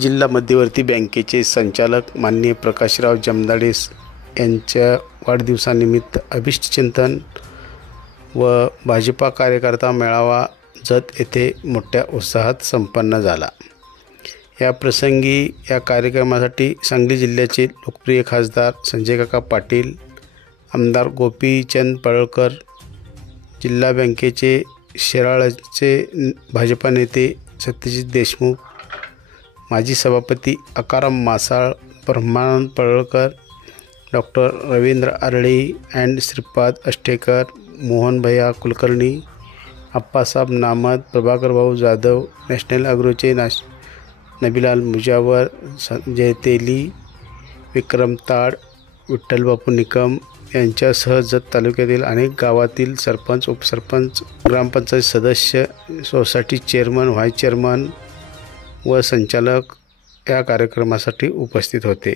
जिल्हा मध्यवर्ती बँकेचे संचालक माननीय प्रकाशराव जमदाडे यांच्या वाढदिवसानिमित्त अभिष्टचिंतन व भाजपा कार्यकर्ता मेळावा जत येथे मोठ्या उत्साहात संपन्न झाला। या प्रसंगी या कार्यक्रमासाठी सांगली जिल्ह्याचे लोकप्रिय खासदार संजय काका पाटील, आमदार गोपीचंद पडळकर, जिल्हा बँकेचे शिराळ्याचे भाजपा नेते सत्यजित देशमुख, माजी सभापती Akaram Masal, Brahmanand Padalkar, doctor Ravindra Arali and Shripad Ashtekar, Mohan Bhaiya Kulkarni, Appasaheb Namad, Prabhakar Bhau Jadhav, national ॲग्रोचे नबीलाल मुजावर, संजय तेली, विक्रम ताड, विठ्ठल बापू निकम यांच्यासह जत तालुक्यातील अनेक गावातील सरपंच, उपसरपंच, ग्रामपंचायत सदस्य, सोसायटी चेअरमन, व्हाईस चेअरमन व संचालक या कार्यक्रमासाठी उपस्थित होते।